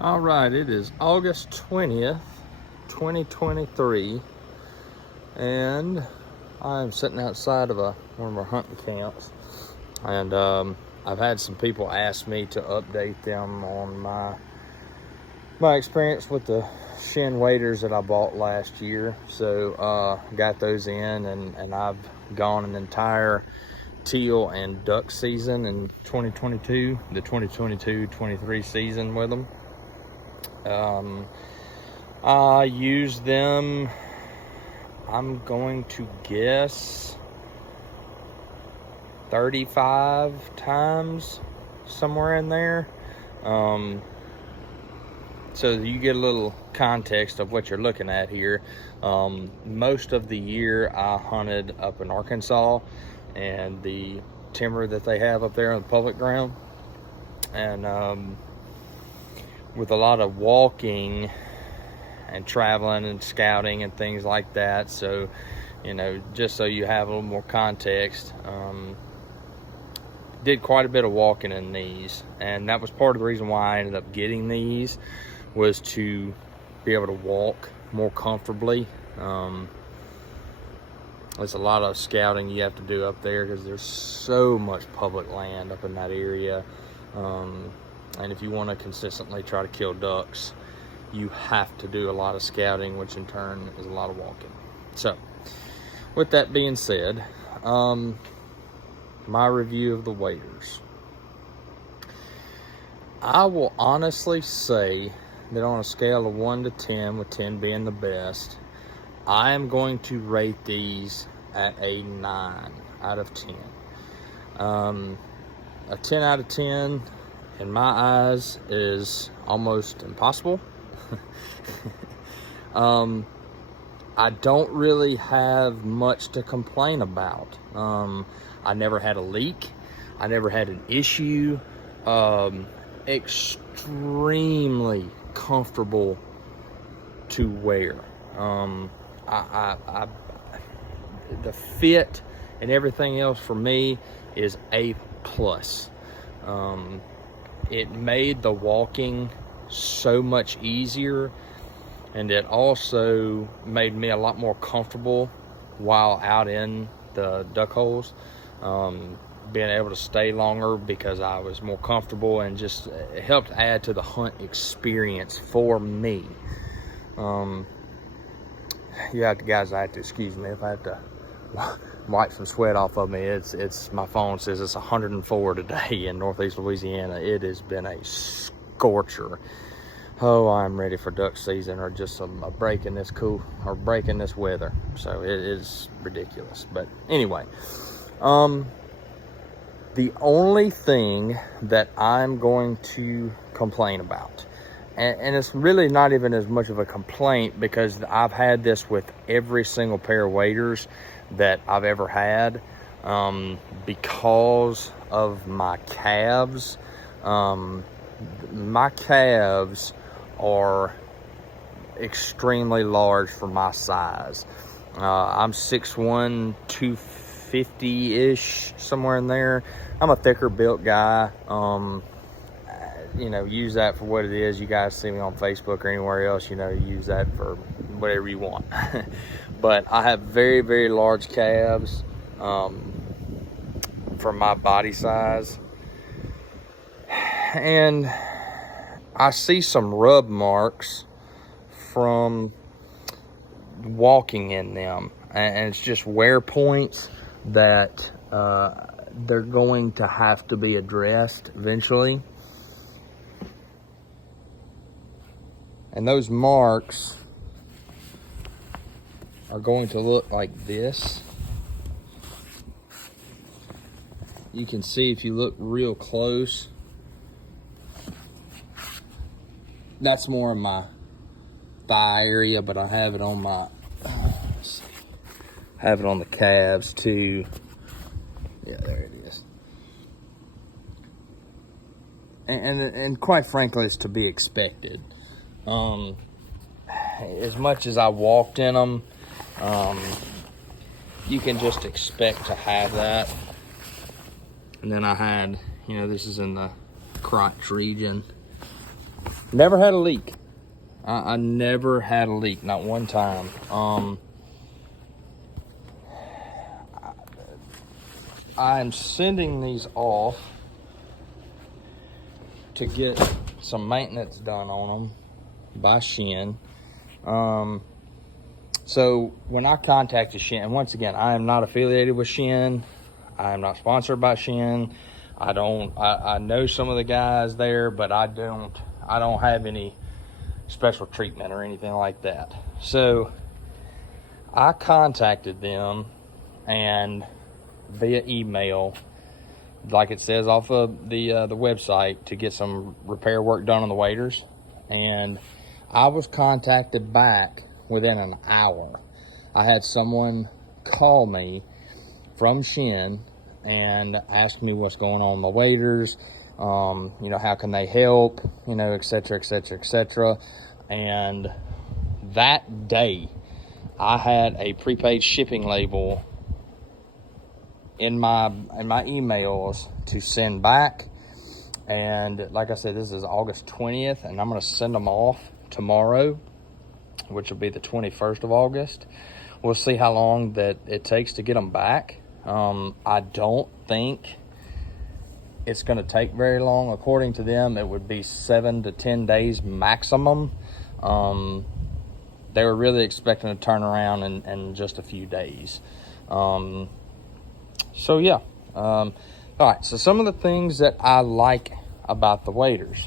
All right, it is August 20th, 2023, and I'm sitting outside of one of our hunting camps, and I've had some people ask me to update them on my experience with the Chene Waders that I bought last year. So got those in, and I've gone an entire teal and duck season in 2022, the 2022-23 season with them. I used them, I'm going to guess 35 times, somewhere in there. So you get a little context of what you're looking at here. Most of the year I hunted up in Arkansas and the timber that they have up there on the public ground, and with a lot of walking and traveling and scouting and things like that. So, you know, just so you have a little more context, did quite a bit of walking in these, and that was part of the reason why I ended up getting these, was to be able to walk more comfortably. There's a lot of scouting you have to do up there because there's so much public land up in that area. And if you want to consistently try to kill ducks, you have to do a lot of scouting, which in turn is a lot of walking. So, with that being said, my review of the waders. I will honestly say that on a scale of 1 to 10, with 10 being the best, I am going to rate these at a 9 out of 10. A 10 out of 10 in my eyes is almost impossible. I don't really have much to complain about. I never had a leak. I never had an issue. Extremely comfortable to wear. The fit and everything else for me is A+. It made the walking so much easier, and it also made me a lot more comfortable while out in the duck holes, being able to stay longer because I was more comfortable, and just it helped add to the hunt experience for me. Yeah, guys, I have to excuse me if I have to wipe some sweat off of me. It's my phone says it's 104 today in Northeast Louisiana. It has been a scorcher. Oh, I'm ready for duck season, or just a break in this break in this weather. So it is ridiculous. But anyway, the only thing that I'm going to complain about, and it's really not even as much of a complaint, because I've had this with every single pair of waders that I've ever had, because of my calves. My calves are extremely large for my size. I'm 6'1", 250-ish, somewhere in there. I'm a thicker built guy. You know, use that for what it is. You guys see me on Facebook or anywhere else, you know, use that for whatever you want. But I have very, very large calves for my body size. And I see some rub marks from walking in them. And it's just wear points that they're going to have to be addressed eventually. And those marks are going to look like this. You can see if you look real close. That's more in my thigh area, but I have it on my, have it on the calves too. Yeah, there it is. And quite frankly, it's to be expected. As much as I walked in them, you can just expect to have that. And then I had, you know, this is in the crotch region. Never had a leak. I never had a leak, not one time. I'm sending these off to get some maintenance done on them by Chene. So when I contacted Chene, and once again, I am not affiliated with Chene. I am not sponsored by Chene. I know some of the guys there, but I don't have any special treatment or anything like that. So I contacted them, and via email, like it says off of the website, to get some repair work done on the waders. And I was contacted back within an hour. I had someone call me from Chene and ask me what's going on with my waders, you know, how can they help, you know, et cetera, et cetera, et cetera. And that day, I had a prepaid shipping label in my emails to send back. And like I said, this is August 20th, and I'm going to send them off tomorrow, which will be the 21st of August. We'll see how long that it takes to get them back. I don't think it's going to take very long. According to them, it would be 7 to 10 days maximum. They were really expecting to turn around in just a few days. So yeah. All right, so some of the things that I like about the waders.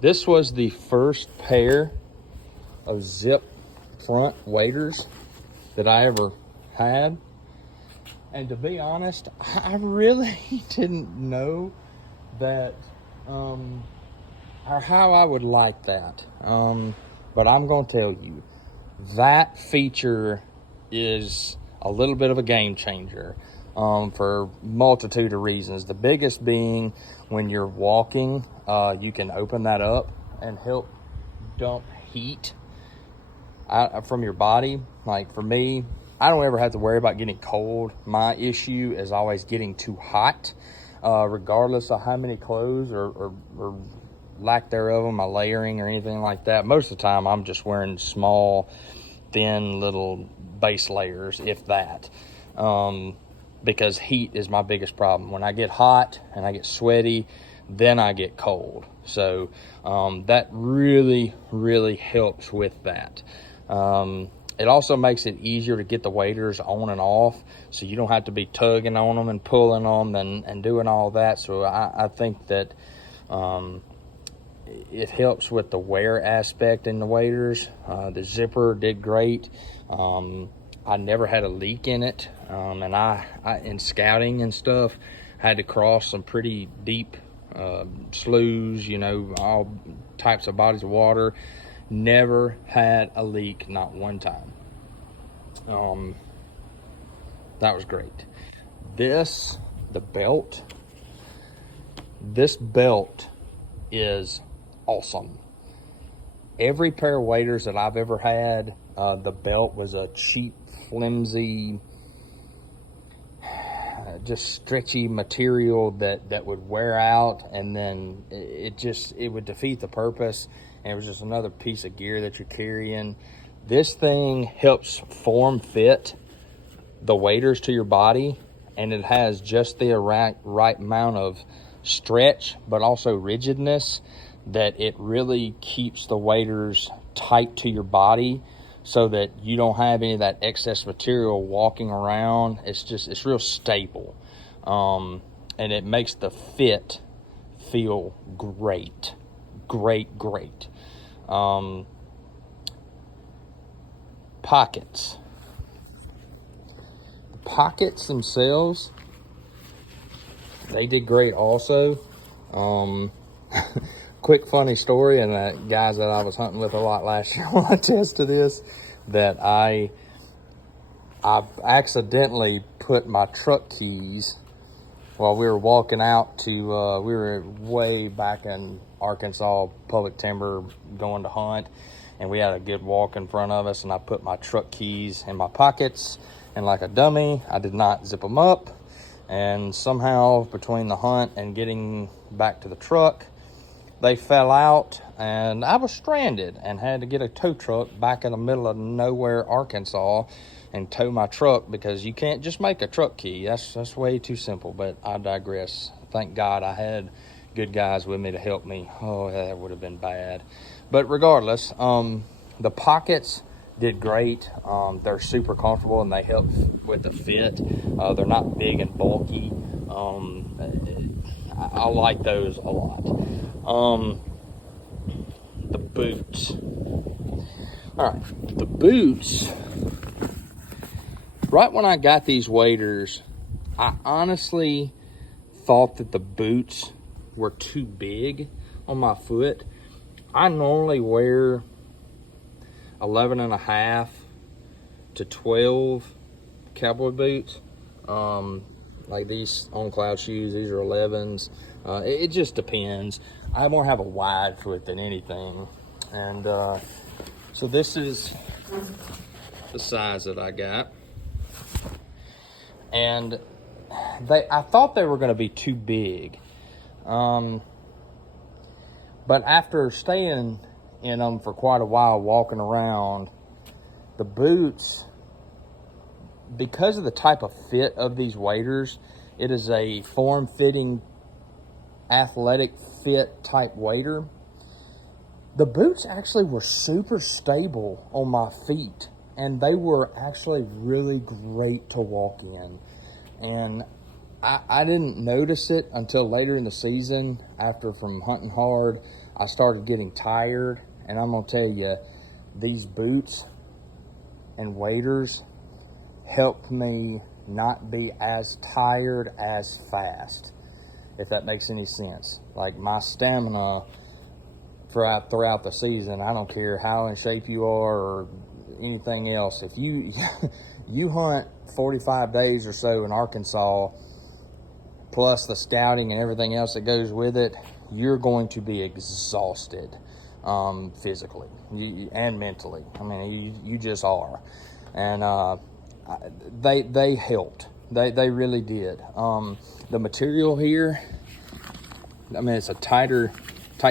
This was the first pair of zip front waders that I ever had. And to be honest, I really didn't know that, or how I would like that. But I'm going to tell you, that feature is a little bit of a game changer, for a multitude of reasons. The biggest being, when you're walking, you can open that up and help dump heat out from your body. Like for me, I don't ever have to worry about getting cold. My issue is always getting too hot, regardless of how many clothes or lack thereof, my layering or anything like that. Most of the time, I'm just wearing small, thin little base layers, if that, because heat is my biggest problem. When I get hot and I get sweaty, then I get cold. So that really, really helps with that. It also makes it easier to get the waders on and off, so you don't have to be tugging on them and pulling them and doing all that. So I think that it helps with the wear aspect in the waders. The zipper did great. I never had a leak in it, and I in scouting and stuff had to cross some pretty deep sloughs, you know, all types of bodies of water. Never had a leak, not one time. That was great. This belt is awesome. Every pair of waders that I've ever had, the belt was a cheap, flimsy, just stretchy material that would wear out, and then it would defeat the purpose, and it was just another piece of gear that you're carrying. This thing helps form fit the waders to your body, and it has just the right amount of stretch, but also rigidness, that it really keeps the waders tight to your body, so that you don't have any of that excess material walking around. It's real stable, and it makes the fit feel great. Pockets. The pockets themselves, they did great also. Quick funny story, and guys that I was hunting with a lot last year will attest to this, that I accidentally put my truck keys while we were walking out to, we were way back in Arkansas, public timber, going to hunt, and we had a good walk in front of us, and I put my truck keys in my pockets, And like a dummy, I did not zip them up. And somehow between the hunt and getting back to the truck, they fell out, and I was stranded and had to get a tow truck back in the middle of nowhere, Arkansas, and tow my truck, because you can't just make a truck key. That's way too simple, but I digress. Thank God I had good guys with me to help me. Oh, that would have been bad. But regardless, the pockets did great. They're super comfortable, and they help with the fit. They're not big and bulky. I like those a lot. The boots. All right, the boots. Right when I got these waders, I honestly thought that the boots were too big on my foot. I normally wear 11 and a half to 12 cowboy boots. Like these On Cloud shoes, these are 11s. It just depends. I more have a wide foot than anything. And so this is the size that I got. And I thought they were going to be too big. But after staying in them for quite a while, walking around, the boots, because of the type of fit of these waders, it is a form-fitting, athletic fit type wader. The boots actually were super stable on my feet, and they were actually really great to walk in. And I didn't notice it until later in the season. After from hunting hard, I started getting tired, and I'm gonna tell you, these boots and waders helped me not be as tired as fast, if that makes any sense. Like my stamina throughout the season, I don't care how in shape you are or anything else, if you you hunt 45 days or so in Arkansas, plus the scouting and everything else that goes with it, you're going to be exhausted, physically and mentally. I mean, you just are. And they helped. They really did. The material here, I mean, it's a tight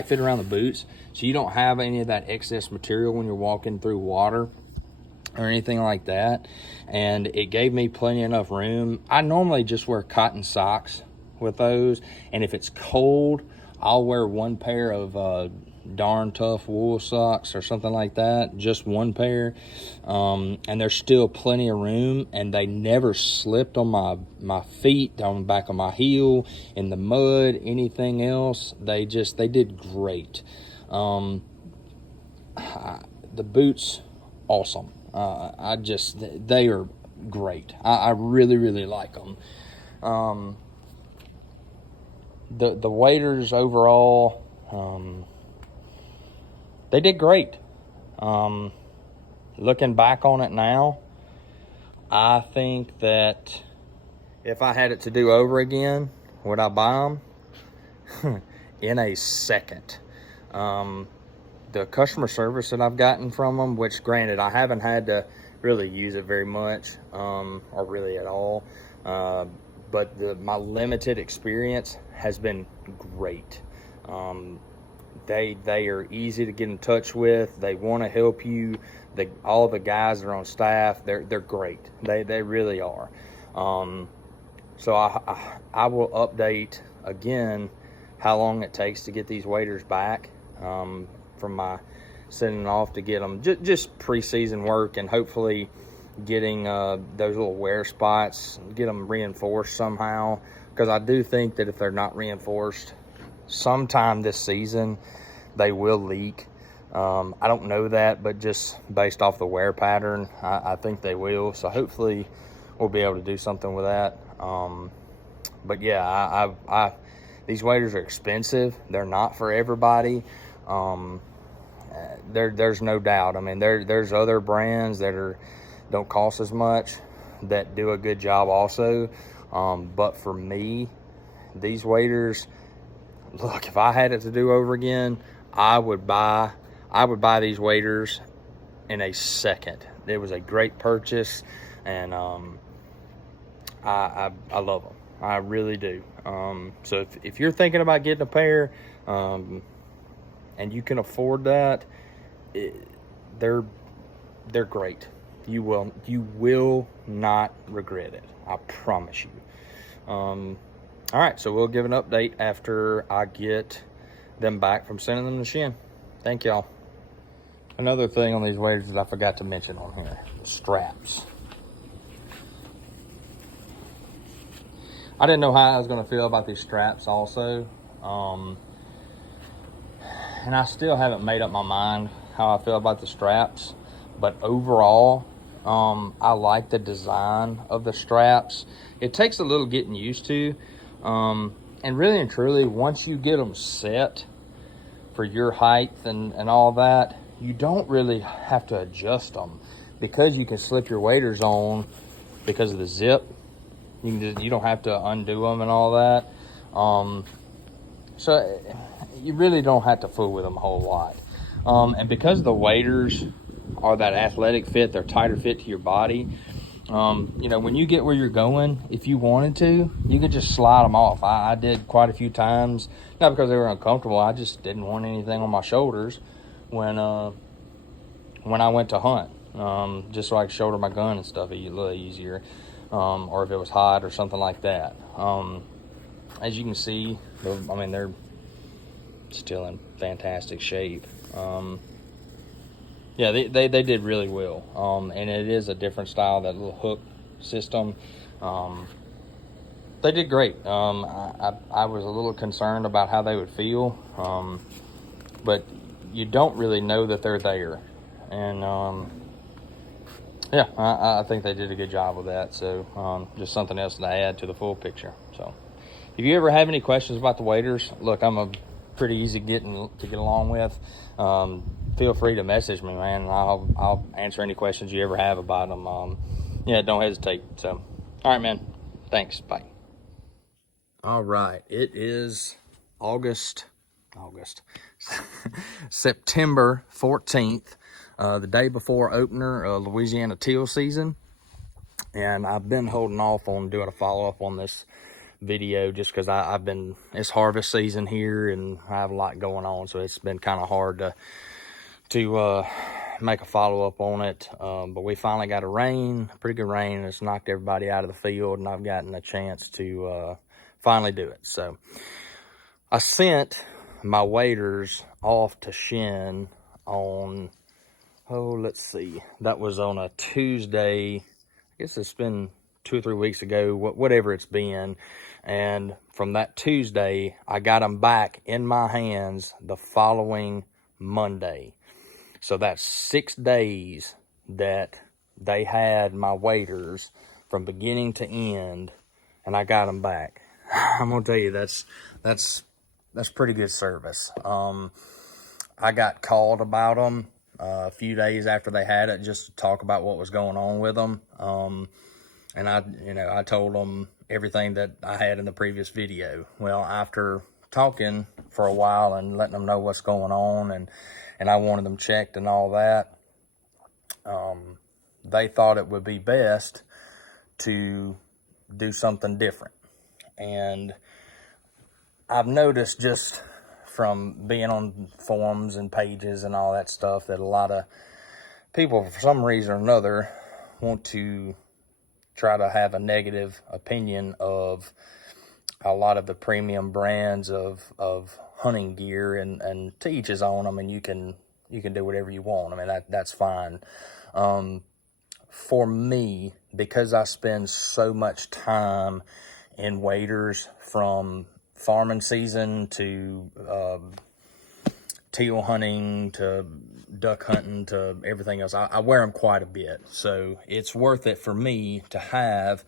fit around the boots, so you don't have any of that excess material when you're walking through water or anything like that. And it gave me plenty enough room. I normally just wear cotton socks with those, and if it's cold, I'll wear one pair of darn tough wool socks or something like that, just one pair. And there's still plenty of room, and they never slipped on my feet, down the back of my heel, in the mud, anything else. They did great. The boots, awesome. They are great. I really, really like them. The waders overall, they did great. Looking back on it now, I think that if I had it to do over again, would I buy them? In a second. The customer service that I've gotten from them, which granted, I haven't had to really use it very much, or really at all, but my limited experience has been great. They are easy to get in touch with. They want to help you. All the guys that are on staff, they're great. They really are. So I will update again how long it takes to get these waders back, from my sending off to get them just preseason work, and hopefully getting those little wear spots, get them reinforced somehow, because I do think that if they're not reinforced sometime this season, they will leak. I don't know that, but just based off the wear pattern, I think they will. So hopefully we'll be able to do something with that. But yeah, these waders are expensive. They're not for everybody. There's no doubt. I mean, there's other brands that don't cost as much that do a good job also. But for me, these waders, look, if I had it to do over again, I would buy these waders in a second. It was a great purchase, and I love them. I really do. So if you're thinking about getting a pair, and you can afford that, they're great. You will not regret it. I promise you. All right, so we'll give an update after I get them back from sending them to Chene. Thank y'all. Another thing on these waders that I forgot to mention on here, the straps. I didn't know how I was going to feel about these straps also. And I still haven't made up my mind how I feel about the straps. But overall, I like the design of the straps. It takes a little getting used to. And really and truly, once you get them set for your height and all that, you don't really have to adjust them, because you can slip your waders on because of the zip. You don't have to undo them and all that. So you really don't have to fool with them a whole lot. And because the waders are that athletic fit, they're tighter fit to your body. You know, when you get where you're going, if you wanted to, you could just slide them off. I did quite a few times, not because they were uncomfortable. I just didn't want anything on my shoulders when I went to hunt, just so I could shoulder my gun and stuff a little easier, or if it was hot or something like that. As you can see, I mean, they're still in fantastic shape. Yeah, they did really well. And it is a different style, that little hook system. They did great. I was a little concerned about how they would feel, but you don't really know that they're there. And yeah, I think they did a good job with that. So just something else to add to the full picture. So if you ever have any questions about the waders, look, I'm a pretty easy to get along with. Feel free to message me, man. I'll answer any questions you ever have about them. Yeah, don't hesitate. So, all right, man. Thanks. Bye. All right. It is September 14th, the day before opener of Louisiana teal season. And I've been holding off on doing a follow-up on this video just because it's harvest season here and I have a lot going on, so it's been kind of hard to make a follow-up on it. But we finally got a pretty good rain, and it's knocked everybody out of the field, and I've gotten a chance to finally do it. So I sent my waders off to Chene on, let's see, that was on a Tuesday. I guess it's been 2 or 3 weeks ago, whatever it's been. And from that Tuesday, I got them back in my hands the following Monday. So that's 6 days that they had my waders from beginning to end, and I got them back. I'm gonna tell you, that's pretty good service. I got called about them a few days after they had it, just to talk about what was going on with them. And I told them everything that I had in the previous video. Well, after talking for a while and letting them know what's going on, and I wanted them checked and all that, they thought it would be best to do something different. And I've noticed, just from being on forums and pages and all that stuff, that a lot of people, for some reason or another, want to try to have a negative opinion of a lot of the premium brands of hunting gear, and to each his own. I mean, you can do whatever you want. I mean, that's fine. For me, because I spend so much time in waders, from farming season to teal hunting to duck hunting to everything else, I wear them quite a bit. So it's worth it for me to have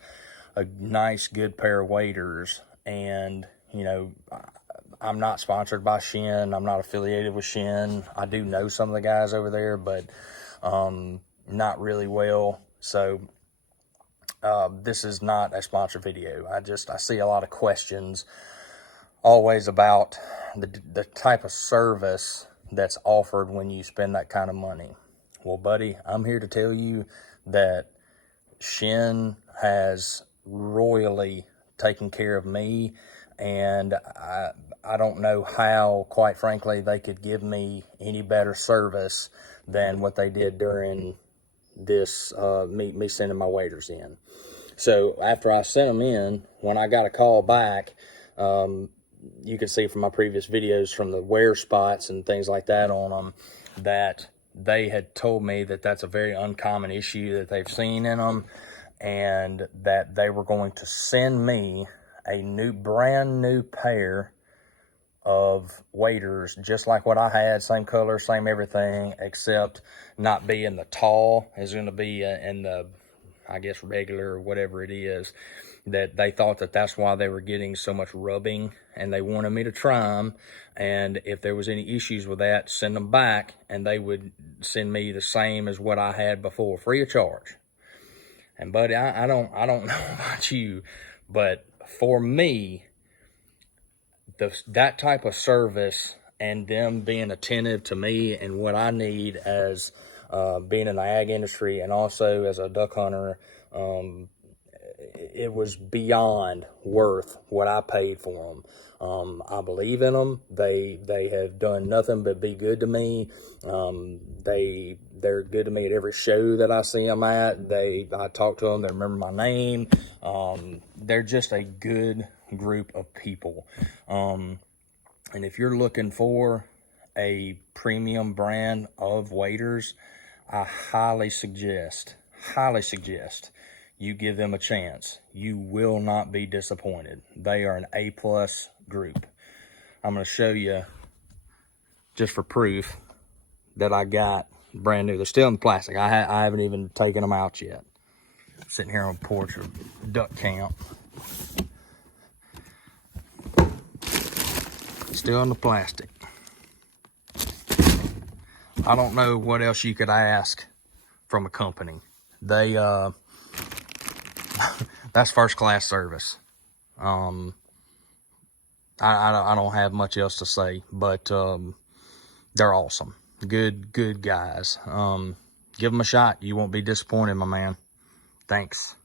a nice, good pair of waders. And, I'm not sponsored by Chene. I'm not affiliated with Chene. I do know some of the guys over there, but not really well. So this is not a sponsored video. I see a lot of questions always about the type of service that's offered when you spend that kind of money. Well, buddy, I'm here to tell you that Chene has royally taken care of me, and I don't know how, quite frankly, they could give me any better service than what they did during this, me sending my waders in. So after I sent them in, when I got a call back, you can see from my previous videos from the wear spots and things like that on them, that they had told me that that's a very uncommon issue that they've seen in them, and that they were going to send me a brand new pair of waders, just like what I had, same color, same everything, except not be in the tall, is going to be in the, I guess, regular or whatever it is. That they thought that that's why they were getting so much rubbing, and they wanted me to try them, and if there was any issues with that, send them back, and they would send me the same as what I had before, free of charge. And buddy, I don't know about you, but for me, that type of service and them being attentive to me and what I need as being in the ag industry and also as a duck hunter, it was beyond worth what I paid for them. I believe in them. They have done nothing but be good to me. They're good to me at every show that I see them at. I talk to them. They remember my name. They're just a good group of people. And if you're looking for a premium brand of waders, I highly suggest you give them a chance. You will not be disappointed. They are an A+ group. I'm going to show you, just for proof, that I got brand new. They're still in the plastic. I haven't even taken them out yet. Sitting here on the porch of duck camp. Still in the plastic. I don't know what else you could ask from a company. They that's first class service. I don't have much else to say, but they're awesome. Good guys. Give them a shot. You won't be disappointed, my man. Thanks.